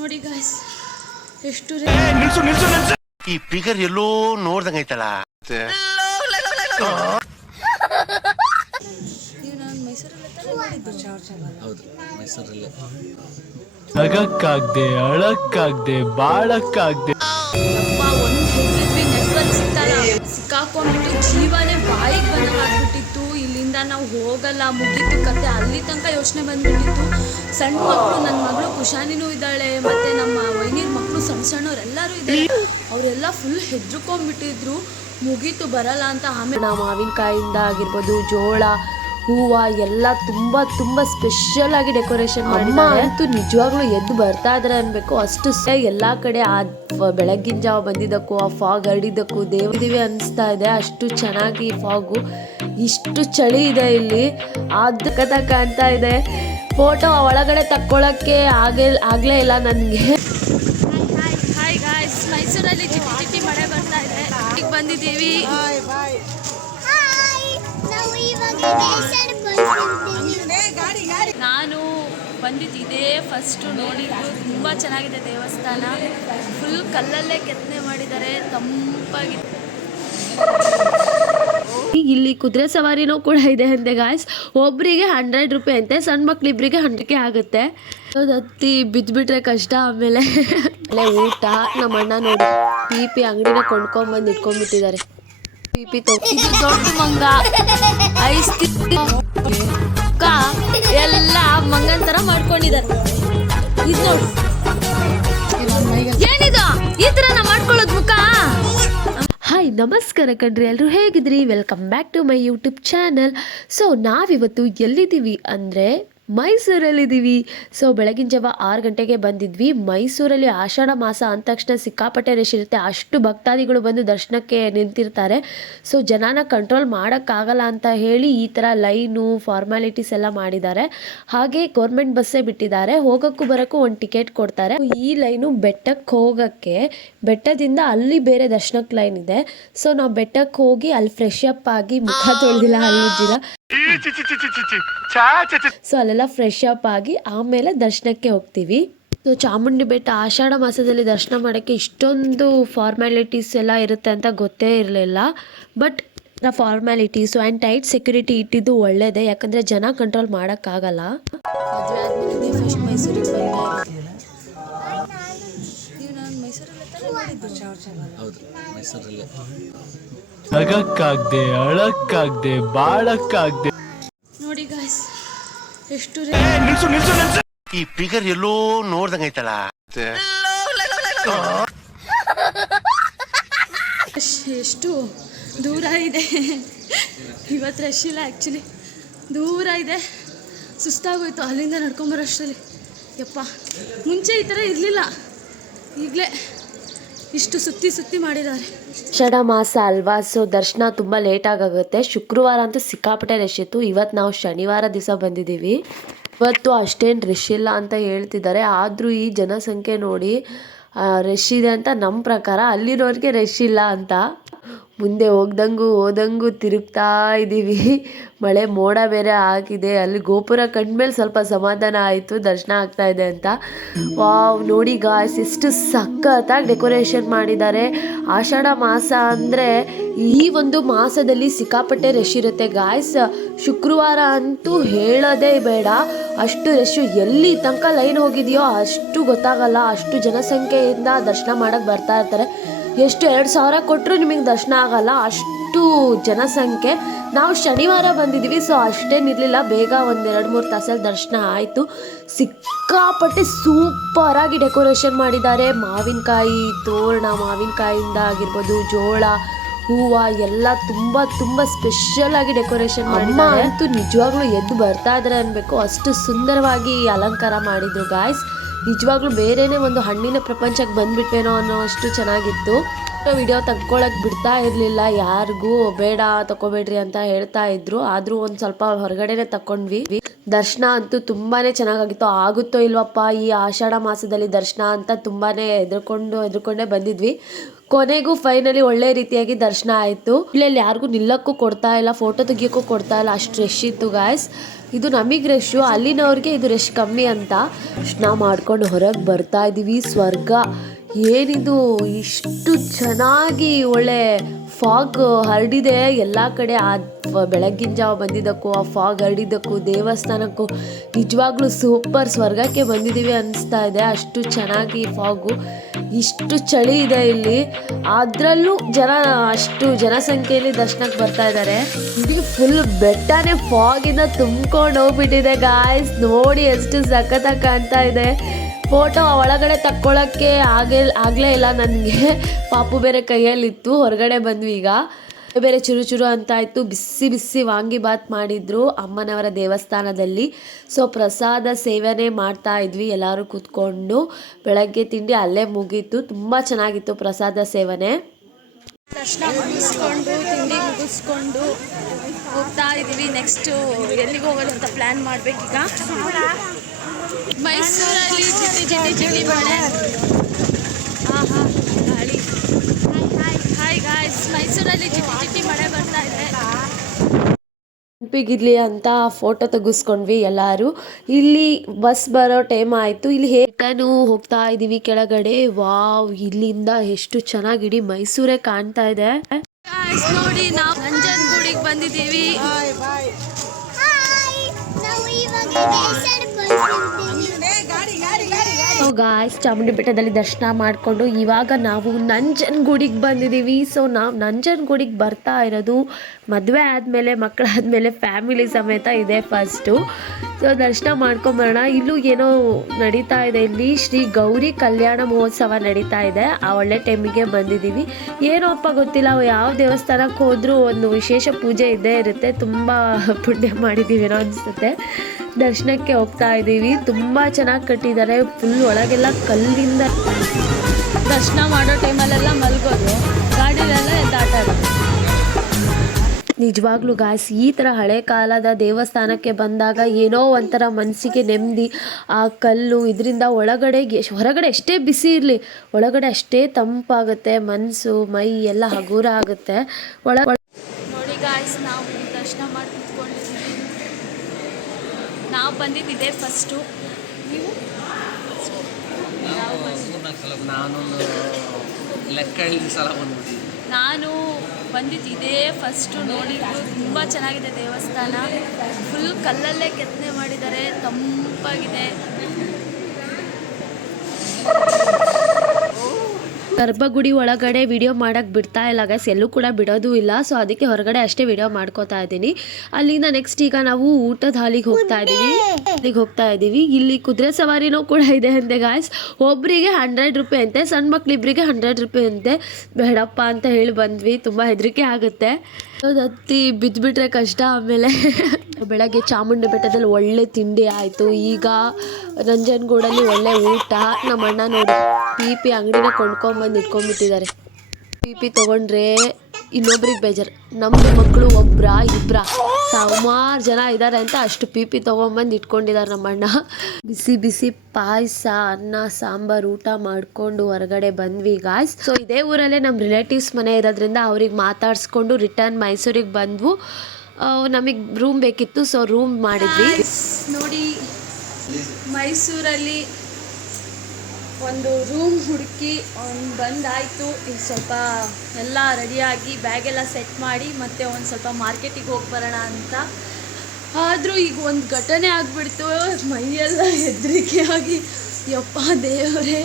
ನೋಡಿ ಗಾಯ್ಸ್ ಎಷ್ಟು ಈ ಫಿಗರ್ ಎಲ್ಲೋ ನೋಡ್ದಂಗೈತಲ್ಲ. ಮೈಸೂರಲ್ಲೇ ನಗಕ್ಕಾಗ್ದೆ ಅಳಕ್ಕಾಗ್ದೆ ಬಾಳಕ್ಕಾಗ್ದೆ ನೆಟ್ವರ್ಕ್ ಸಿಕ್ಕಾಕೊಂಡ್ಬಿಟ್ಟು ಜೀವನೇ ಬಾಯಿಗೆ ಬಂದಾಗ್ಬಿಟ್ಟಿತ್ತು. ಇಲ್ಲಿಂದ ನಾವು ಹೋಗಲ್ಲ, ಮುಗೀತು ಕತೆ, ಅಲ್ಲಿ ತನಕ ಯೋಚನೆ ಬಂದ್ಬಿಟ್ಟಿತ್ತು. ಸಣ್ಣ ಮಕ್ಕಳು, ನನ್ನ ಮಗಳು ಕುಶಾನಿನೂ ಇದ್ದಾಳೆ, ಮತ್ತು ನಮ್ಮ ವೈನೀರ್ ಮಕ್ಕಳು ಸಣ್ಣವರೆಲ್ಲರೂ ಇದ್ದಾರೆ. ಅವರೆಲ್ಲ ಫುಲ್ ಹೆದ್ರುಕೊಂಡ್ಬಿಟ್ಟಿದ್ರು, ಮುಗೀತು ಬರಲ್ಲ ಅಂತ. ಆಮೇಲೆ ನಾವು ಮಾವಿನಕಾಯಿಂದ ಆಗಿರ್ಬೋದು, ಜೋಳ, ಹೂವು ಎಲ್ಲ ತುಂಬ ಸ್ಪೆಷಲ್ ಆಗಿ ಡೆಕೋರೇಷನ್ ಮಾಡಿದ್ದಾರೆ. ಅಂತೂ ನಿಜವಾಗ್ಲೂ ಎದ್ದು ಬರ್ತಾ ಇದ್ದಾರೆ ಅನ್ಬೇಕು, ಅಷ್ಟು ಎಲ್ಲ ಕಡೆ ಆ ಬೆಳಗ್ಗಿನ ಜಾವ ಬಂದಿದ್ದಕ್ಕೂ ಆ ಫಾಗ್ ಹರಡಿದ್ದಕ್ಕೂ ದೇವಿ ಅನಿಸ್ತಾ ಇದೆ. ಅಷ್ಟು ಚೆನ್ನಾಗಿ ಫಾಗು, ಇಷ್ಟು ಚಳಿ ಇದೆ ಇಲ್ಲಿ, ಅದಕ್ಕ ಕಾಣ್ತಾ ಇದೆ. ಫೋಟೋ ಒಳಗಡೆ ತಕ್ಕೊಳ್ಳೋಕ್ಕೆ ಆಗಲೇ ಇಲ್ಲ ನನಗೆ. ಹಾಯ್ ಗಾಯ್ಸ್, ಮೈಸೂರಲ್ಲಿ ಜಿಟಿ ಮಳೆ ಬರ್ತಾ ಇದೆ. ಈಗ ಬಂದಿದ್ದೀವಿ. ನಾನು ಬಂದಿದ್ದು ಇದೇ ಫಸ್ಟು ನೋಡಿದ್ದು. ತುಂಬ ಚೆನ್ನಾಗಿದೆ ದೇವಸ್ಥಾನ, ಫುಲ್ ಕಲ್ಲಲ್ಲೇ ಕೆತ್ತನೆ ಮಾಡಿದ್ದಾರೆ, ತಂಪಾಗಿದೆ. ಇಲ್ಲಿ ಕುದುರೆ ಸವಾರಿನೂ ಕೂಡ ಇದೆ ಅಂತೆ ಗಾಯ್ಸ್. ಒಬ್ಬರಿಗೆ 100 ರೂಪಾಯಿ ಅಂತೆ, ಸಣ್ಣ ಮಕ್ಳಿಬ್ರಿಗೆ 100 ಆಗುತ್ತೆ. ಹತ್ತಿ ಬಿದ್ದುಬಿಟ್ರೆ ಕಷ್ಟ. ಆಮೇಲೆ ಊಟ, ನಮ್ಮ ಅಣ್ಣ ನೋಡಿ ಪಿ ಅಂಗಡಿನ ಕೊಂಡ್ಕೊಂಡ್ಬಂದು ಇಟ್ಕೊಂಡ್ಬಿಟ್ಟಿದ್ದಾರೆ. ಇದು ದೊಡ್ಡ ಮಂಗ, ಐಸ್ ಎಲ್ಲ ಮಂಗನ್ ತರ ಮಾಡ್ಕೊಂಡಿದ್ದಾರೆ. ಇದು ನೋಡಿ, ಏನಿದು ಈ ತರ ನಾ ಮಾಡ್ಕೊಳ್ಳೋದು ಮುಖ. ಹಾಯ್ ನಮಸ್ಕಾರ ಕಣ್ರಿ, ಎಲ್ಲರೂ ಹೇಗಿದ್ರಿ? Welcome back to my YouTube channel. So ನಾವಿವತ್ತು ಎಲ್ಲಿದ್ದೀವಿ ಅಂದರೆ ಮೈಸೂರಲ್ಲಿದ್ದೀವಿ. ಸೊ ಬೆಳಗಿನ ಜಾವ 6 ಗಂಟೆಗೆ ಬಂದಿದ್ವಿ. ಮೈಸೂರಲ್ಲಿ ಆಷಾಢ ಮಾಸ ಅಂದ ತಕ್ಷಣ ಸಿಕ್ಕಾಪಟ್ಟೆ ರಶ್ ಇರುತ್ತೆ, ಅಷ್ಟು ಭಕ್ತಾದಿಗಳು ಬಂದು ದರ್ಶನಕ್ಕೆ ನಿಂತಿರ್ತಾರೆ. ಸೊ ಜನನ ಕಂಟ್ರೋಲ್ ಮಾಡೋಕ್ಕಾಗಲ್ಲ ಅಂತ ಹೇಳಿ ಈ ಥರ ಲೈನು ಫಾರ್ಮ್ಯಾಲಿಟೀಸ್ ಎಲ್ಲ ಮಾಡಿದ್ದಾರೆ. ಹಾಗೆ ಗೌರ್ಮೆಂಟ್ ಬಸ್ಸೇ ಬಿಟ್ಟಿದ್ದಾರೆ, ಹೋಗೋಕ್ಕೂ ಬರೋಕ್ಕೂ ಒಂದು ಟಿಕೆಟ್ ಕೊಡ್ತಾರೆ. ಈ ಲೈನು ಬೆಟ್ಟಕ್ಕೆ ಹೋಗೋಕ್ಕೆ, ಬೆಟ್ಟದಿಂದ ಅಲ್ಲಿ ಬೇರೆ ದರ್ಶನಕ್ಕೆ ಲೈನ್ ಇದೆ. ಸೊ ನಾವು ಬೆಟ್ಟಕ್ಕೆ ಹೋಗಿ ಅಲ್ಲಿ ಫ್ರೆಶ್ ಅಪ್ ಆಗಿ, ಮುಖ ತೊಳೆದಿಲ್ಲ, ಹಲ್ಲುಜ್ಜಿಲ್ಲ, ಸೊ ಅಲ್ಲೆಲ್ಲ ಫ್ರೆಶ್ ಅಪ್ ಆಗಿ ಆಮೇಲೆ ದರ್ಶನಕ್ಕೆ ಹೋಗ್ತೀವಿ. ಸೊ ಚಾಮುಂಡಿ ಬೆಟ್ಟ ಆಷಾಢ ಮಾಸದಲ್ಲಿ ದರ್ಶನ ಮಾಡೋಕ್ಕೆ ಇಷ್ಟೊಂದು ಫಾರ್ಮ್ಯಾಲಿಟೀಸ್ ಎಲ್ಲ ಇರುತ್ತೆ ಅಂತ ಗೊತ್ತೇ ಇರಲಿಲ್ಲ. ಬಟ್ ಫಾರ್ಮ್ಯಾಲಿಟೀಸು ಆ್ಯಂಡ್ ಟೈಟ್ ಸೆಕ್ಯೂರಿಟಿ ಇಟ್ಟಿದ್ದು ಒಳ್ಳೇದೇ, ಯಾಕಂದರೆ ಜನ ಕಂಟ್ರೋಲ್ ಮಾಡೋಕ್ಕಾಗಲ್ಲ. ಮದುವೆ ಆದಮೇಲೆ ಫಸ್ಟ್ ಮೈಸೂರಿಗೆ ಹೌದು ಮೈಸೂರಲ್ಲೇ ನಗಕ್ಕಾಗ್ದೆ ಅಳಕ್ಕಾಗ್ದೆ ಬಾಳಕ್ಕಾಗ್ದೆ. ನೋಡಿ ಗಾಯ್ಸ್ ಎಷ್ಟು ಈ ಫಿಗರ್ ಎಲ್ಲೋ ನೋಡ್ದಂಗೈತಲ್ಲ. ಎಷ್ಟು ದೂರ ಇದೆ. ಇವತ್ತು ರಶ್ ಇಲ್ಲ, ಆ್ಯಕ್ಚುಲಿ ದೂರ ಇದೆ, ಸುಸ್ತಾಗೋಯ್ತು ಅಲ್ಲಿಂದ ನಡ್ಕೊಂಬರೋಷ್ಟರಲ್ಲಿ. ಯಪ್ಪ, ಮುಂಚೆ ಈ ಥರ ಇರಲಿಲ್ಲ, ಈಗಲೇ ಇಷ್ಟು ಸುತ್ತಿ ಮಾಡಿದ್ದಾರೆ. ಆಷಾಢ ಮಾಸ ಅಲ್ವಾ, ಸೊ ದರ್ಶನ ತುಂಬ ಲೇಟಾಗುತ್ತೆ. ಶುಕ್ರವಾರ ಅಂತೂ ಸಿಕ್ಕಾಪಟ್ಟೆ ರಶ್ ಇತ್ತು. ಇವತ್ತು ನಾವು ಶನಿವಾರ ದಿವಸ ಬಂದಿದ್ದೀವಿ. ಇವತ್ತು ಅಷ್ಟೇನು ರಶ್ ಇಲ್ಲ ಅಂತ ಹೇಳ್ತಿದ್ದಾರೆ, ಆದರೂ ಈ ಜನಸಂಖ್ಯೆ ನೋಡಿ ರಶ್ ಇದೆ ಅಂತ ನಮ್ಮ ಪ್ರಕಾರ. ಅಲ್ಲಿರೋರಿಗೆ ರಶ್ ಇಲ್ಲ ಅಂತ. ಮುಂದೆ ಹೋದಂಗೂ ತಿರುಗ್ತಾ ಇದ್ದೀವಿ. ಮಳೆ ಮೋಡ ಬೇರೆ ಆಗಿದೆ. ಅಲ್ಲಿ ಗೋಪುರ ಕಂಡ್ಮೇಲೆ ಸ್ವಲ್ಪ ಸಮಾಧಾನ ಆಯಿತು, ದರ್ಶನ ಆಗ್ತಾ ಇದೆ ಅಂತ. ವಾವ್, ನೋಡಿ ಗಾಯ್ಸ್ ಎಷ್ಟು ಸಖತ್ತಾಗಿ ಡೆಕೋರೇಷನ್ ಮಾಡಿದ್ದಾರೆ. ಆಷಾಢ ಮಾಸ ಅಂದರೆ ಈ ಒಂದು ಮಾಸದಲ್ಲಿ ಸಿಕ್ಕಾಪಟ್ಟೆ ರಶ್ ಇರುತ್ತೆ ಗಾಯ್ಸ್. ಶುಕ್ರವಾರ ಅಂತೂ ಹೇಳೋದೇ ಬೇಡ, ಅಷ್ಟು ರಶ್ಶು. ಎಲ್ಲಿ ತನಕ ಲೈನ್ ಹೋಗಿದೆಯೋ ಅಷ್ಟು ಗೊತ್ತಾಗಲ್ಲ, ಅಷ್ಟು ಜನಸಂಖ್ಯೆಯಿಂದ ದರ್ಶನ ಮಾಡೋಕ್ಕೆ ಬರ್ತಾ ಇರ್ತಾರೆ. ಎಷ್ಟು 2,000 ಕೊಟ್ಟರು ನಿಮಗೆ ದರ್ಶನ ಆಗಲ್ಲ, ಅಷ್ಟು ಜನಸಂಖ್ಯೆ. ನಾವು ಶನಿವಾರ ಬಂದಿದ್ದೀವಿ, ಸೊ ಅಷ್ಟೇನಿರಲಿಲ್ಲ, ಬೇಗ 1-2-3 ತಾಸಲ್ಲಿ ದರ್ಶನ ಆಯಿತು. ಸಿಕ್ಕಾಪಟ್ಟೆ ಸೂಪರಾಗಿ ಡೆಕೋರೇಷನ್ ಮಾಡಿದ್ದಾರೆ. ಮಾವಿನಕಾಯಿ ತೋರಣ, ಮಾವಿನಕಾಯಿಂದ ಆಗಿರ್ಬೋದು, ಜೋಳ, ಹೂವು ಎಲ್ಲ ತುಂಬ ಸ್ಪೆಷಲ್ ಆಗಿ ಡೆಕೋರೇಷನ್ ಮಾಡಿದ್ದಾರೆ. ಅಂತೂ ನಿಜವಾಗ್ಲೂ ಎದ್ದು ಬರ್ತಾ ಇದ್ದಾರೆ ಅನ್ಬೇಕು, ಅಷ್ಟು ಸುಂದರವಾಗಿ ಅಲಂಕಾರ ಮಾಡಿದ್ರು ಗಾಯ್ಸ್. ನಿಜವಾಗ್ಲೂ ಬೇರೆನೇ ಒಂದು ಹಣ್ಣಿನ ಪ್ರಪಂಚಕ್ಕೆ ಬಂದ್ಬಿಟ್ವೇನೋ ಅನ್ನೋ ಅಷ್ಟು ಚೆನ್ನಾಗಿತ್ತು. ವಿಡಿಯೋ ತಗೊಳಕ್ಕೆ ಬಿಡ್ತಾ ಇರಲಿಲ್ಲ, ಯಾರಿಗೂ ಬೇಡ ತಗೋಬೇಡ್ರಿ ಅಂತ ಹೇಳ್ತಾ ಇದ್ರು. ಆದರೂ ಒಂದು ಸ್ವಲ್ಪ ಹೊರಗಡೆನೆ ತಗೊಂಡ್ವಿ. ದರ್ಶನ ಅಂತೂ ತುಂಬಾ ಚೆನ್ನಾಗಿತ್ತು. ಆಗುತ್ತೋ ಇಲ್ವಪ್ಪ ಈ ಆಷಾಢ ಮಾಸದಲ್ಲಿ ದರ್ಶನ ಅಂತ ತುಂಬಾ ಹೆದರ್ಕೊಂಡೇ ಬಂದಿದ್ವಿ. ಕೊನೆಗೂ ಫೈನಲಿ ಒಳ್ಳೆ ರೀತಿಯಾಗಿ ದರ್ಶನ ಆಯಿತು. ಇಲ್ಲಿ ಯಾರಿಗೂ ನಿಲ್ಲಕ್ಕೂ ಕೊಡ್ತಾ ಇಲ್ಲ, ಫೋಟೋ ತೆಗಿಯೋಕ್ಕೂ ಕೊಡ್ತಾ ಇಲ್ಲ, ಅಷ್ಟು ರಶ್ ಇತ್ತು ಗಾಯ್ಸ್. ಇದು ನಮಗೆ ರಶ್ಶು, ಅಲ್ಲಿನವ್ರಿಗೆ ಇದು ರಶ್ ಕಮ್ಮಿ ಅಂತ. ನಾವು ಮಾಡ್ಕೊಂಡು ಹೊರಗೆ ಬರ್ತಾ ಇದ್ದೀವಿ. ಸ್ವರ್ಗ ಏನಿದು, ಇಷ್ಟು ಚೆನ್ನಾಗಿ ಒಳ್ಳೆ ಫಾಗ್ ಹರಡಿದೆ ಎಲ್ಲ ಕಡೆ. ಆ ಬೆಳಗ್ಗಿನ ಜಾವ ಬಂದಿದ್ದಕ್ಕೂ ಆ ಫಾಗ್ ಹರಡಿದ್ದಕ್ಕೂ ದೇವಸ್ಥಾನಕ್ಕೂ ನಿಜವಾಗ್ಲೂ ಸೂಪರ್ ಸ್ವರ್ಗಕ್ಕೆ ಬಂದಿದ್ದೀವಿ ಅನಿಸ್ತಾ ಇದೆ. ಅಷ್ಟು ಚೆನ್ನಾಗಿ ಫಾಗು, ಇಷ್ಟು ಚಳಿ ಇದೆ ಇಲ್ಲಿ. ಅದರಲ್ಲೂ ಅಷ್ಟು ಜನಸಂಖ್ಯೆಯಲ್ಲಿ ದರ್ಶನಕ್ಕೆ ಬರ್ತಾ ಇದ್ದಾರೆ. ಇಡೀ ಫುಲ್ ಬೆಟ್ಟನೇ ಫಾಗಿಂದ ತುಂಬ್ಕೊಂಡು ಹೋಗ್ಬಿಟ್ಟಿದೆ ಗಾಯ್ಸ್. ನೋಡಿ ಎಷ್ಟು ಸಖತ್ತಾಗಿ ಕಾಣ್ತಾ ಇದೆ. ಫೋಟೋ ಒಳಗಡೆ ತಕ್ಕೊಳ್ಳೋಕ್ಕೆ ಆಗಲೇ ಇಲ್ಲ ನನಗೆ, ಪಾಪು ಬೇರೆ ಕೈಯಲ್ಲಿತ್ತು. ಹೊರಗಡೆ ಬಂದ್ವಿ. ಈಗ ಬೇರೆ ಚುರು ಚುರು ಅಂತ ಆಯಿತು. ಬಿಸಿ ಬಿಸಿ ವಾಂಗಿಬಾತ್ ಮಾಡಿದ್ರು ಅಮ್ಮನವರ ದೇವಸ್ಥಾನದಲ್ಲಿ. ಸೊ ಪ್ರಸಾದ ಸೇವನೆ ಮಾಡ್ತಾ ಇದ್ವಿ ಎಲ್ಲರೂ ಕೂತ್ಕೊಂಡು. ಬೆಳಗ್ಗೆ ತಿಂಡಿ ಅಲ್ಲೇ ಮುಗೀತು. ತುಂಬ ಚೆನ್ನಾಗಿತ್ತು ಪ್ರಸಾದ ಸೇವನೆ. ದರ್ಶನ ಮುಗಿಸ್ಕೊಂಡು ತಿಂಡಿ ಮುಗಿಸ್ಕೊಂಡು ಹೋಗ್ತಾ ಇದ್ದೀವಿ. ನೆಕ್ಸ್ಟು ಎಲ್ಲಿಗೆ ಹೋಗೋದು ಅಂತ ಪ್ಲ್ಯಾನ್ ಮಾಡಬೇಕೀಗ. ಮೈಸೂರಲ್ಲಿ ಜಿಟಿ ಮಳೆ. ಗಾಳಿ. ಹಾಯ್ ಗಾಯ್ಸ್, ಮೈಸೂರಲ್ಲಿ ಜಿಟಿ ಮಳೆ ಬರ್ತಾ ಇದೆ. ನೆನಪಿಗಿರ್ಲಿ ಅಂತ ಫೋಟೋ ತೆಗಿಸ್ಕೊಂಡ್ವಿ ಎಲ್ಲರೂ. ಇಲ್ಲಿ ಬಸ್ ಬರೋ ಟೈಮ್ ಆಯಿತು. ಇಲ್ಲಿ ಹೇಟನು ಹೋಗ್ತಾ ಇದ್ದೀವಿ ಕೆಳಗಡೆ. ವಾವ್, ಇಲ್ಲಿಂದ ಎಷ್ಟು ಚೆನ್ನಾಗಿ ಇಡೀ ಮೈಸೂರೇ ಕಾಣ್ತಾ ಇದೆ. ನೋಡಿ, ನಾವು ನಂಜನಗೂಡಿಗೆ ಬಂದಿದ್ದೀವಿ. ಗಾಯ್ಸ್, ಚಾಮುಂಡಿ ಬೆಟ್ಟದಲ್ಲಿ ದರ್ಶನ ಮಾಡಿಕೊಂಡು ಇವಾಗ ನಾವು ನಂಜನಗೂಡಿಗೆ ಬಂದಿದ್ದೀವಿ. ಸೊ ನಾವು ನಂಜನಗೂಡಿಗೆ ಬರ್ತಾ ಇರೋದು ಮದುವೆ ಆದಮೇಲೆ, ಮಕ್ಕಳಾದಮೇಲೆ ಫ್ಯಾಮಿಲಿ ಸಮೇತ ಇದೆ ಫಸ್ಟು. ಸೊ ದರ್ಶನ ಮಾಡ್ಕೊಂಬರೋಣ. ಇಲ್ಲೂ ಏನೋ ನಡೀತಾ ಇದೆ. ಇಲ್ಲಿ ಶ್ರೀ ಗೌರಿ ಕಲ್ಯಾಣ ಮಹೋತ್ಸವ ನಡೀತಾ ಇದೆ. ಆ ಒಳ್ಳೆ ಟೈಮಿಗೆ ಬಂದಿದ್ದೀವಿ. ಏನೋಪ್ಪ ಗೊತ್ತಿಲ್ಲ, ಯಾವ ದೇವಸ್ಥಾನಕ್ಕೆ ಹೋದರೂ ಒಂದು ವಿಶೇಷ ಪೂಜೆ ಇದ್ದೇ ಇರುತ್ತೆ. ತುಂಬ ಪುಣ್ಯ ಮಾಡಿದ್ದೀವೇನೋ ಅನಿಸುತ್ತೆ. ದರ್ಶನಕ್ಕೆ ಹೋಗ್ತಾ ಇದ್ದೀವಿ. ತುಂಬ ಚೆನ್ನಾಗಿ ಕಟ್ಟಿದ್ದಾರೆ. ಫುಲ್ ಒಳಗೆಲ್ಲ ಕಲ್ಲಿಂದ. ದರ್ಶನ ಮಾಡೋ ಟೈಮಲ್ಲೆಲ್ಲ ಮಲ್ಗೋದು, ಗಾಡಿಲೆಲ್ಲ ಎದ್ದಾಟ ಆಡೋದು. ನಿಜವಾಗ್ಲೂ ಗಾಯ್ಸ್, ಈ ಥರ ಹಳೆ ಕಾಲದ ದೇವಸ್ಥಾನಕ್ಕೆ ಬಂದಾಗ ಏನೋ ಒಂಥರ ಮನಸ್ಸಿಗೆ ನೆಮ್ಮದಿ. ಆ ಕಲ್ಲು ಇದರಿಂದ ಹೊರಗಡೆ ಎಷ್ಟೇ ಬಿಸಿ ಇರಲಿ, ಒಳಗಡೆ ಅಷ್ಟೇ ತಂಪಾಗುತ್ತೆ. ಮನಸ್ಸು ಮೈ ಎಲ್ಲ ಹಗುರ ಆಗುತ್ತೆ. ನೋಡಿ ಗಾಯ್ಸ್, ನಾವು ದರ್ಶನ ಮಾಡಿ ಕುತ್ಕೊಂಡಿದ್ದೀವಿ. ನಾವು ಬಂದಿದ್ದಿದೆ ಫಸ್ಟು. ನೀವು? ನಾನೊಂದು ಲೆಕ್ಕ ಹೇಳಿದ ಸಲ ಬಂದ್ಬಿಟ್ಟಿದ್ದೆ. ನಾನು ಬಂದಿದ್ದಿದೆ ಫಸ್ಟು. ನೋಡಿದ್ದು ತುಂಬ ಚೆನ್ನಾಗಿದೆ ದೇವಸ್ಥಾನ. ಫುಲ್ ಕಲ್ಲಲ್ಲೇ ಕೆತ್ತನೆ ಮಾಡಿದ್ದಾರೆ, ತಂಪಾಗಿದೆ. ಗರ್ಭಗುಡಿ ಒಳಗಡೆ ವಿಡಿಯೋ ಮಾಡೋಕ್ಕೆ ಬಿಡ್ತಾ ಇಲ್ಲ ಗೈಸ್, ಎಲ್ಲೂ ಕೂಡ ಬಿಡೋದು ಇಲ್ಲ. ಸೊ ಅದಕ್ಕೆ ಹೊರಗಡೆ ಅಷ್ಟೇ ವಿಡಿಯೋ ಮಾಡ್ಕೋತಾ ಇದ್ದೀನಿ. ಅಲ್ಲಿಂದ ನೆಕ್ಸ್ಟ್ ಈಗ ನಾವು ಊಟದ ಹಾಲಿಗೆ ಹೋಗ್ತಾ ಇದ್ದೀವಿ. ಇಲ್ಲಿ ಕುದುರೆ ಸವಾರಿನೂ ಕೂಡ ಇದೆ ಅಂತೆ ಗಾಯ್ಸ್. ಒಬ್ಬರಿಗೆ 100 ರೂಪಾಯಿ ಅಂತೆ, ಸಣ್ಣ ಮಕ್ಕಳಿಬ್ಬರಿಗೆ 100 ರೂಪಾಯಿ ಅಂತೆ. ಬೇಡಪ್ಪ ಅಂತ ಹೇಳಿ ಬಂದ್ವಿ. ತುಂಬ ಹೆದರಿಕೆ ಆಗುತ್ತೆ, ಹತ್ತಿ ಬಿದ್ದುಬಿಟ್ರೆ ಕಷ್ಟ. ಆಮೇಲೆ ಬೆಳಗ್ಗೆ ಚಾಮುಂಡಿ ಬೆಟ್ಟದಲ್ಲಿ ಒಳ್ಳೆ ತಿಂಡಿ ಆಯಿತು. ಈಗ ನಂಜನಗೂಡಲ್ಲಿ ಒಳ್ಳೆ ಊಟ. ನಮ್ಮ ಅಣ್ಣ ನೋಡಿ ಪಿ ಅಂಗಡಿನ ಕೊಂಡ್ಕೊಂಬಂದು ಇಟ್ಕೊಂಡ್ಬಿಟ್ಟಿದ್ದಾರೆ. ಪಿ ತೊಗೊಂಡ್ರೆ ಇನ್ನೊಬ್ರಿಗೆ ಬೇಜಾರು. ನಮ್ಮದು ಮಕ್ಕಳು ಇಬ್ಬರ ಸುಮಾರು ಜನ ಇದ್ದಾರೆ ಅಂತ ಅಷ್ಟು ಪಿ ತೊಗೊಂಬಂದು ಇಟ್ಕೊಂಡಿದ್ದಾರೆ ನಮ್ಮ ಅಣ್ಣ. ಬಿಸಿ ಬಿಸಿ ಪಾಯಸ, ಅನ್ನ, ಸಾಂಬಾರು ಊಟ ಮಾಡಿಕೊಂಡು ಹೊರಗಡೆ ಬಂದ್ವಿ ಗಾಯ್ಸ್. ಸೊ ಇದೇ ಊರಲ್ಲೇ ನಮ್ಮ ರಿಲೇಟಿವ್ಸ್ ಮನೆ ಇರೋದ್ರಿಂದ ಅವ್ರಿಗೆ ಮಾತಾಡಿಸ್ಕೊಂಡು ರಿಟರ್ನ್ ಮೈಸೂರಿಗೆ ಬಂದ್ವು. ನಮಗೆ ರೂಮ್ ಬೇಕಿತ್ತು, ಸೊ ರೂಮ್ ಮಾಡಿದ್ವಿ. ನೋಡಿ, ಮೈಸೂರಲ್ಲಿ ಒಂದು ರೂಮ್ ಹುಡುಕಿ ಬಂದಾಯಿತು. ಈಗ ಸ್ವಲ್ಪ ಎಲ್ಲ ರೆಡಿಯಾಗಿ ಬ್ಯಾಗೆಲ್ಲ ಸೆಟ್ ಮಾಡಿ ಮತ್ತೆ ಒಂದು ಸ್ವಲ್ಪ ಮಾರ್ಕೆಟಿಗೆ ಹೋಗಿ ಬರೋಣ ಅಂತ. ಆದರೂ ಈಗ ಒಂದು ಘಟನೆ ಆಗಿಬಿಡ್ತು. ಮೈಯೆಲ್ಲ ಹೆದರಿಕೆ ಆಗಿ, ಯಪ್ಪ ದೇವರೇ,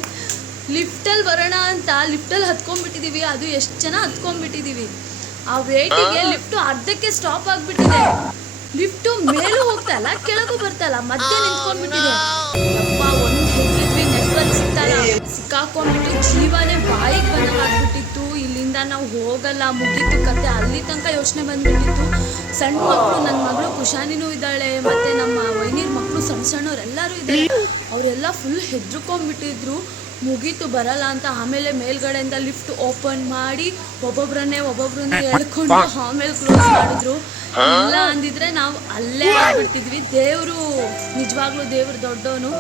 ಲಿಫ್ಟಲ್ಲಿ ಬರೋಣ ಅಂತ ಲಿಫ್ಟಲ್ಲಿ ಹತ್ಕೊಂಡ್ಬಿಟ್ಟಿದ್ದೀವಿ. ಅದು ಎಷ್ಟು ಜನ ಹತ್ಕೊಂಡ್ಬಿಟ್ಟಿದ್ದೀವಿ. ಆ ವೇಟಿಗೆ ಲಿಫ್ಟು ಅರ್ಧಕ್ಕೆ ಸ್ಟಾಪ್ ಆಗಿಬಿಟ್ಟಿದೆ. ಲಿಫ್ಟು ಮೇಲೂ ಹೋಗ್ತಾ ಇಲ್ಲ, ಕೆಳಗೂ ಬರ್ತಾ ಇಲ್ಲ, ಮಧ್ಯೆ ನಿಂತ್ಕೊಂಡ್ಬಿಟ್ಟಿದೆ. ಯಪ್ಪ, ಒಂದು ಹೆದರಿದ್ವಿ, ನೆಟ್ವರ್ಕ್ ಸಿಕ್ಕಾಕೊಂಡ್ಬಿಟ್ಟು ಜೀವನೇ ಬಾಯಿಗೆ ಬಂದಂಗಾಗ್ಬಿಟ್ಟಿತ್ತು. ಇಲ್ಲಿಂದ ನಾವು ಹೋಗಲ್ಲ, ಮುಗೀತು ಕತೆ. ಅಲ್ಲಿ ತನಕ ಯೋಚನೆ ಬಂದ್ಬಿಟ್ಟಿತ್ತು. ಸಣ್ಣ ಮಕ್ಕಳು, ನನ್ನ ಮಗಳು ಕುಶಾನಿನೂ ಇದ್ದಾಳೆ, ಮತ್ತು ನಮ್ಮ ವೈನೀರ್ ಮಕ್ಕಳು ಸಣ್ಣವರೆಲ್ಲರೂ ಇದ್ದಾರೆ. ಅವರೆಲ್ಲ ಫುಲ್ ಹೆದ್ರುಕೊಂಡ್ಬಿಟ್ಟಿದ್ರು. ಮುಗೀತು ಬರಲ್ಲ ಅಂತ. ಆಮೇಲೆ ಮೇಲ್ಗಡೆಯಿಂದ ಲಿಫ್ಟ್ ಓಪನ್ ಮಾಡಿ ಒಬ್ಬೊಬ್ಬರನ್ನೇ ಎಳ್ಕೊಂಡು ಆಮೇಲೆ ಕ್ಲೋಸ್ ಮಾಡಿದ್ರು. ಇಲ್ಲ ಅಂದಿದ್ರೆ ನಾವು ಅಲ್ಲೇ ಆಗ್ಬಿಡ್ತಿದ್ವಿ. ದೇವರು ನಿಜವಾಗ್ಲೂ ದೇವ್ರು ದೊಡ್ಡವನು.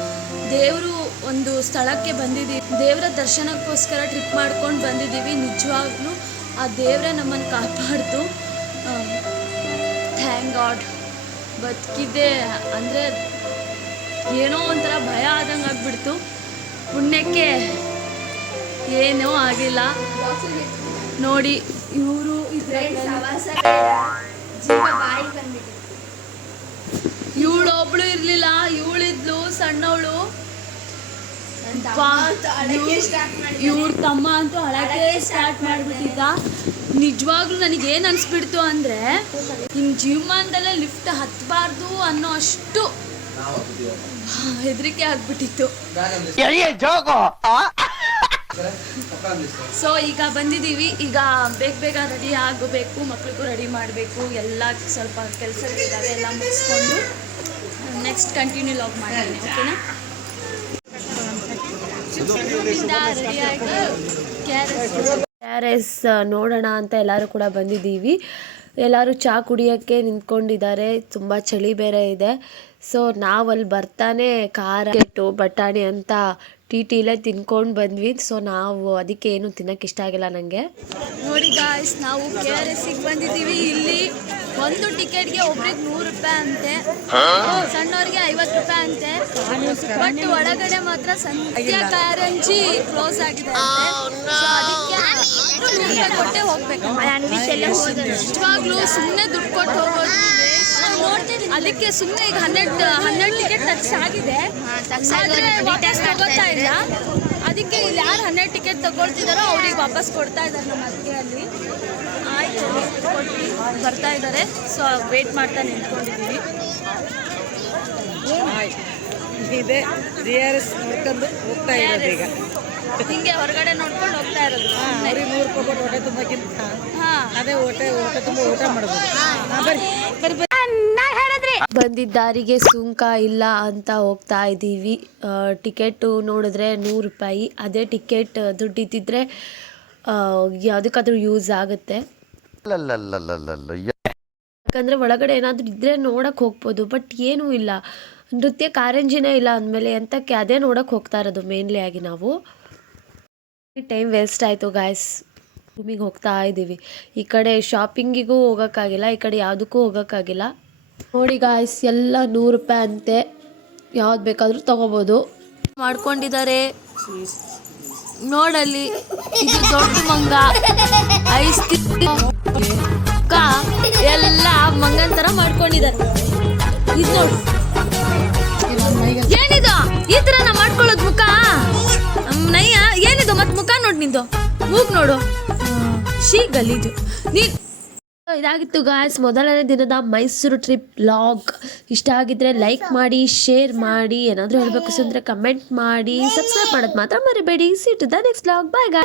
ದೇವರು ಒಂದು ಸ್ಥಳಕ್ಕೆ ಬಂದಿದ್ದೀವಿ, ದೇವರ ದರ್ಶನಕ್ಕೋಸ್ಕರ ಟ್ರಿಪ್ ಮಾಡ್ಕೊಂಡು ಬಂದಿದ್ದೀವಿ. ನಿಜವಾಗ್ಲೂ ಆ ದೇವರೇ ನಮ್ಮನ್ನು ಕಾಪಾಡ್ತು. Thank god. ಬದುಕಿದ್ದೆ ಅಂದರೆ ಏನೋ ಒಂಥರ ಭಯ ಆದಂಗೆ ಆಗ್ಬಿಡ್ತು. ಪುಣ್ಯಕ್ಕೆ ಏನೂ ಆಗಿಲ್ಲ. ನೋಡಿ ಇವರು ಇವಳೊಬ್ಳು ಇರಲಿಲ್ಲ, ಇವಳಿದ್ಲು ಸಣ್ಣವಳು. ಇವ್ರ ತಮ್ಮ ಅಂತೂ ಅಳಕ್ಕೆ ಸ್ಟಾರ್ಟ್ ಮಾಡಿಬಿಟ್ಟಿದ್ದ. ನಿಜವಾಗ್ಲೂ ನನಗೇನು ಅನಿಸ್ಬಿಡ್ತು ಅಂದರೆ ಇನ್ನು ಜೀವಮಾನದಲ್ಲೇ ಲಿಫ್ಟ್ ಹತ್ತಬಾರ್ದು ಅನ್ನೋ ಅಷ್ಟು ಹೆದರಿಕೆ ಆಗ್ಬಿಟ್ಟಿತ್ತು. ಸೊ ಈಗ ಬಂದಿದ್ದೀವಿ. ಈಗ ಬೇಗ ರೆಡಿ ಆಗಬೇಕು, ಮಕ್ಳಿಗೂ ರೆಡಿ ಮಾಡಬೇಕು, ಎಲ್ಲ ಸ್ವಲ್ಪ ಕೆಲಸಗಳಿದ್ದಾವೆ, ಎಲ್ಲ ಮುಗಿಸ್ಕೊಂಡು ನೆಕ್ಸ್ಟ್ ಕಂಟಿನ್ಯೂ ಲಾಗ್ ಮಾಡ್ತೀನಿ. ಓಕೆನಾ? ರೆಡಿಯಾಗಿ KRS ನೋಡೋಣ ಅಂತ ಎಲ್ಲರೂ ಕೂಡ ಬಂದಿದ್ದೀವಿ. ಎಲ್ಲರೂ ಚಹಾ ಕುಡಿಯೋಕ್ಕೆ ನಿಂತ್ಕೊಂಡಿದ್ದಾರೆ. ತುಂಬ ಚಳಿ ಬೇರೆ ಇದೆ. ಸೊ ನಾವಲ್ಲಿ ಬರ್ತಾನೆ ಖಾರ ಬಟಾಣಿ ಅಂತ ಟಿಲೇ ತಿನ್ಕೊಂಡು ಬಂದ್ವಿ. ಸೊ ನಾವು ಅದಕ್ಕೆ ಏನು ತಿನ್ನೋಕ್ಕೆ ಇಷ್ಟ ಆಗಿಲ್ಲ ನನಗೆ. ನೋಡಿ ಗಾಯ್ಸ್, ನಾವು KRSಗೆ ಬಂದಿದ್ದೀವಿ. ಇಲ್ಲಿ ಒಂದು ಟಿಕೆಟ್ಗೆ ಒಬ್ರಿಗೆ 100 ರೂಪಾಯಿ ಅಂತೆ, ಸಣ್ಣವ್ರಿಗೆ 50 ರೂಪಾಯಿ ಅಂತೆ. ಬಟ್ ಒಳಗಡೆ ಮಾತ್ರ ಸಂತ್ಯ ಕಾರಂಜಿ ಕ್ಲೋಸ್ ಆಗಿದೆ ಅಂತೆ. ಸೊ ಅದಕ್ಕೆ 100 ರೂಪಾಯಿ ಕೊಟ್ಟೆ ಹೋಗ್ಬೇಕು. ನಿಜವಾಗ್ಲೂ ಸುಮ್ಮನೆ ದುಡ್ಡು ಕೊಟ್ಟು ಹೋಗೋದು. ಅದಕ್ಕೆ ಸುಮ್ಮನೆ ಈಗ 12 ಟಿಕೆಟ್ ಟಚ್ ಆಗಿದೆ, ಆದರೆ ವಾಪಸ್ ತಗೋತಾ ಇಲ್ಲ. ಅದಕ್ಕೆ ಇಲ್ಲಿ ಯಾರು 12 ಟಿಕೆಟ್ ತಗೊಳ್ತಿದ್ದಾರೋ ಅವ್ರಿಗೆ ವಾಪಸ್ ಕೊಡ್ತಾ ಇದ್ದಾರೆ ನಮ್ಮ ಅತ್ತಿಗೆಯಲ್ಲಿ. ಆಯಿತು, ಕೊಟ್ಟು ಬರ್ತಾ ಇದ್ದಾರೆ. ಸೊ ವೇಟ್ ಮಾಡ್ತಾ ನಿಂತ್ಕೊಂಡಿದ್ದೀವಿ. ಇದೆ KRS ನೋಡ್ಕೊಂಡು ಹೋಗ್ತಾ ಇರೋದು ಈಗ. ಹಿಂಗೆ ಹೊರಗಡೆ ನೋಡ್ಕೊಂಡು ಹೋಗ್ತಾ ಇರೋದು. ಅವ್ರಿಗೆ 100 ರೂಪಾಯಿ ಕೊಟ್ಟು ಹೊಟ್ಟೆ ತುಂಬಕ್ಕಿಂತ ಅದೇ ಹೊಟ್ಟೆ ತುಂಬ ಊಟ ಮಾಡ್ಬೋದು. ಬಂದಿದ್ದ ದಾರಿಗೆ ಸುಂಕ ಇಲ್ಲ ಅಂತ ಹೋಗ್ತಾ ಇದ್ದೀವಿ. ಟಿಕೆಟು ನೋಡಿದ್ರೆ 100 ರೂಪಾಯಿ. ಅದೇ ಟಿಕೆಟ್ ದುಡ್ಡು ಇದ್ದಿದ್ರೆ ಯಾವುದಕ್ಕಾದ್ರೂ ಯೂಸ್ ಆಗುತ್ತೆ. ಯಾಕಂದರೆ ಒಳಗಡೆ ಏನಾದರೂ ಇದ್ದರೆ ನೋಡೋಕ್ಕೆ ಹೋಗ್ಬೋದು. ಬಟ್ ಏನೂ ಇಲ್ಲ, ನೃತ್ಯ ಕಾರಂಜಿನೇ ಇಲ್ಲ ಅಂದಮೇಲೆ ಎಂತಕ್ಕೆ ಅದೇ ನೋಡೋಕ್ಕೆ ಹೋಗ್ತಾ ಇರೋದು ಮೇನ್ಲಿ ಆಗಿ. ನಾವು ಟೈಮ್ ವೇಸ್ಟ್ ಆಯಿತು ಗಾಯ್ಸ್. ರೂಮಿಗೆ ಹೋಗ್ತಾ ಇದ್ದೀವಿ. ಈ ಕಡೆ ಶಾಪಿಂಗಿಗೂ ಹೋಗೋಕ್ಕಾಗಿಲ್ಲ, ಈ ಕಡೆ ಯಾವುದಕ್ಕೂ ಹೋಗೋಕ್ಕಾಗಿಲ್ಲ. ನೋಡಿ ಗಾಯ್ಸ್, ಎಲ್ಲ 100 ರೂಪಾಯಿ ಅಂತೆ. ಯಾವ್ದು ಬೇಕಾದರೂ ತಗೋಬೋದು. ಮಾಡ್ಕೊಂಡಿದ್ದಾರೆ ನೋಡಲ್ಲಿ. ಇದು ದೊಡ್ಡ ಮಂಗ, ಐಸ್ ಎಲ್ಲ ಮಂಗನ ಥರ ಮಾಡ್ಕೊಂಡಿದ್ದಾರೆ. ಇದು ನೋಡಿ, ಏನಿದು ಈ ಥರ ನಾ ಮಾಡ್ಕೊಳ್ಳೋದು ಮುಖ ನಯ್ಯ? ಏನಿದು ಮತ್ತೆ ಮುಖ ನೋಡಿ, ನಿಂದು ಮೂಗ್ ನೋಡು, ಶೀ ಗಲೀಜು ನೀನು. ಇದಾಗಿತ್ತು ಗಾಯ್ಸ್ ಮೊದಲನೇ ದಿನದ ಮೈಸೂರು ಟ್ರಿಪ್ ವ್ಲಾಗ್. ಇಷ್ಟ ಆಗಿದ್ರೆ ಲೈಕ್ ಮಾಡಿ, ಶೇರ್ ಮಾಡಿ, ಏನಾದರೂ ಹೇಳಬೇಕು ಅಂದರೆ ಕಮೆಂಟ್ ಮಾಡಿ, ಸಬ್ಸ್ಕ್ರೈಬ್ ಮಾಡೋದು ಮಾತ್ರ ಮರಿಬೇಡಿ. See to the next vlog. Bye guys.